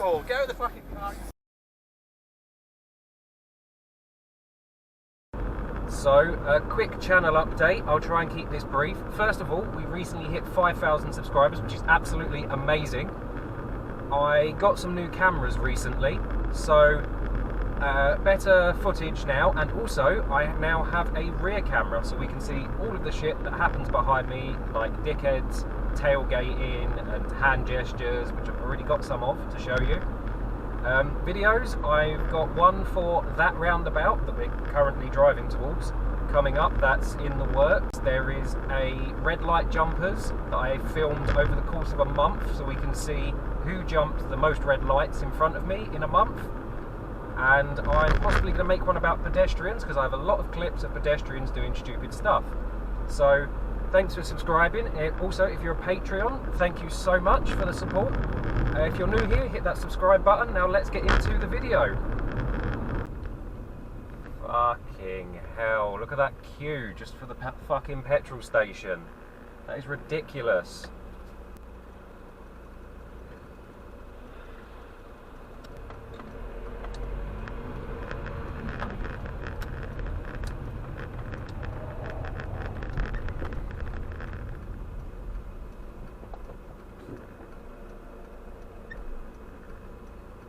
asshole! Get out of the fucking car! So, a quick channel update. I'll try and keep this brief. First of all, we recently hit 5,000 subscribers, which is absolutely amazing. I got some new cameras recently, so better footage now, and also I now have a rear camera, so we can see all of the shit that happens behind me, like dickheads, tailgating, and hand gestures, which I've already got some of to show you. Videos, I've got one for that roundabout that we're currently driving towards coming up, that's in the works. There is a red light jumpers that I filmed over the course of a month, so we can see who jumped the most red lights in front of me in a month. And I'm possibly going to make one about pedestrians, because I have a lot of clips of pedestrians doing stupid stuff. So thanks for subscribing. Also, if you're a Patreon, thank you so much for the support. If you're new here, hit that subscribe button. Now let's get into the video. Fucking hell, look at that queue just for the fucking petrol station. That is ridiculous.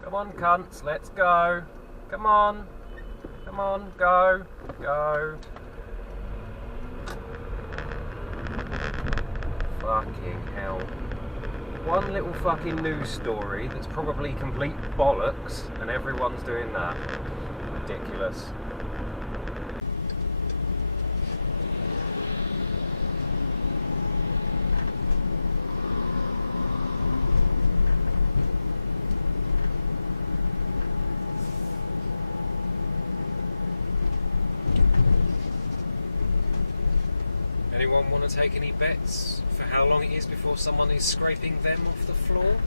Come on, cunts, let's go. Come on. Come on, go. Go. Fucking hell. One little fucking news story that's probably complete bollocks, and everyone's doing that. Ridiculous. Anyone want to take any bets for how long it is before someone is scraping them off the floor?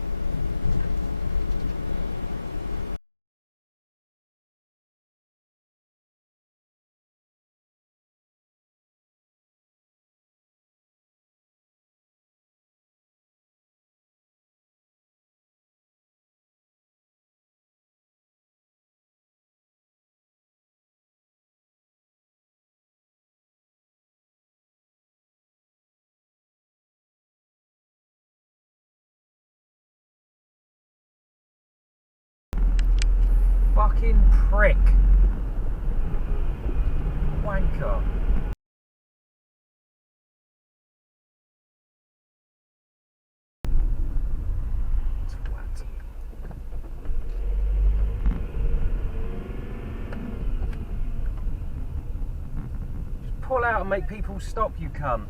Fucking prick. Wanker. Twat. Just pull out and make people stop, you cunt.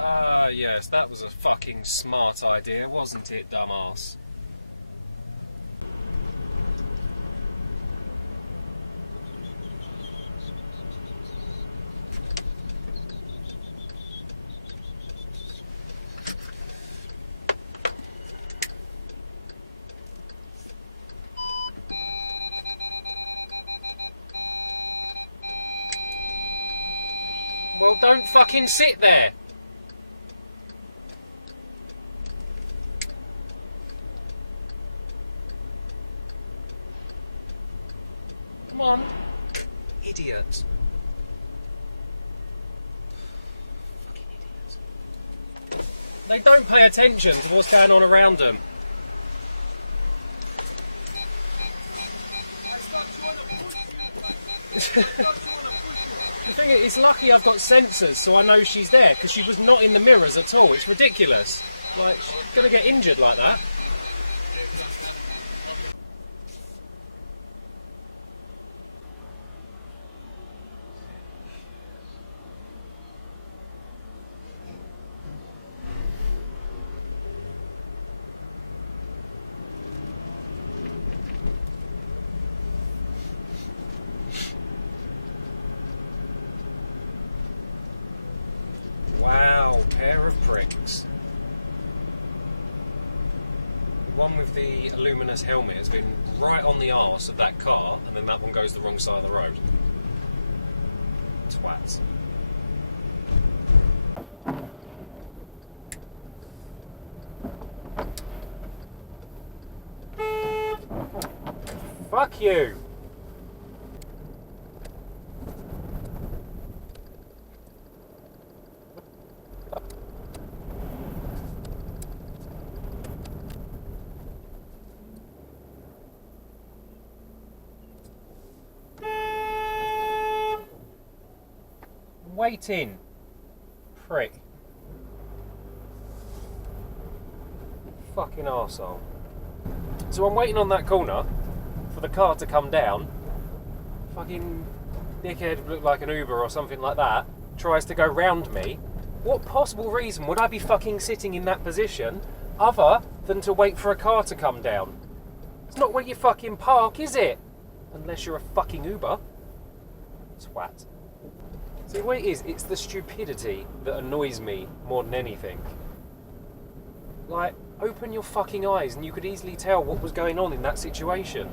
Ah, yes, that was a fucking smart idea, wasn't it, dumbass? Well, don't fucking sit there! Come on, idiot. Fucking idiot. They don't pay attention to what's going on around them. I stopped trying to push you. I stopped trying to push you. The thing is, it's lucky I've got sensors so I know she's there, because she was not in the mirrors at all. It's ridiculous. Like, she's gonna get injured like that. pair of pricks. The one with the luminous helmet has been right on the arse of that car, and then that one goes the wrong side of the road. Twats. Fuck you! Waiting, prick. Fucking arsehole. So I'm waiting on that corner for the car to come down. Fucking dickhead looked like an Uber or something like that. Tries to go round me. What possible reason would I be fucking sitting in that position other than to wait for a car to come down? It's not where you fucking park, is it? Unless you're a fucking Uber. Twat. See what it is? It's the stupidity that annoys me more than anything. Like, open your fucking eyes and you could easily tell what was going on in that situation.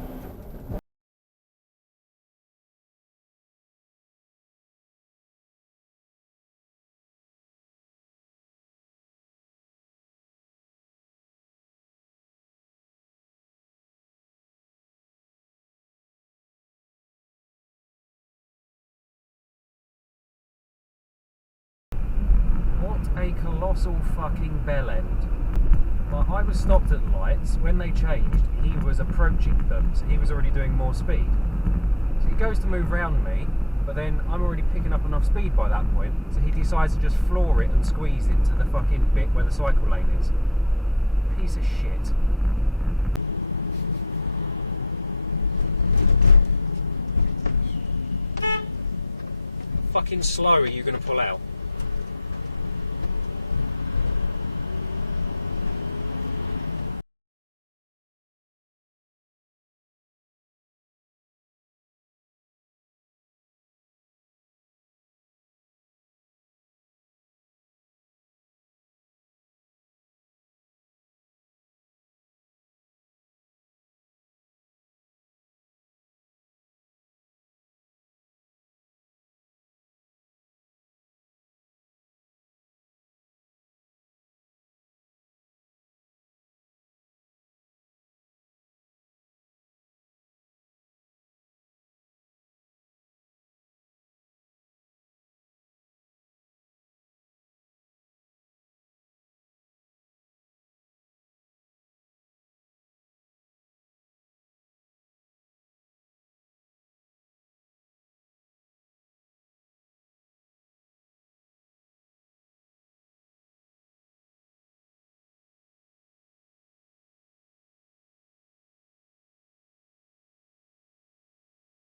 What a colossal fucking bell end. Like, I was stopped at lights. When they changed, he was approaching them, so he was already doing more speed. So he goes to move round me, but then I'm already picking up enough speed by that point, so he decides to just floor it and squeeze into the fucking bit where the cycle lane is. Piece of shit. Fucking slow are you going to pull out?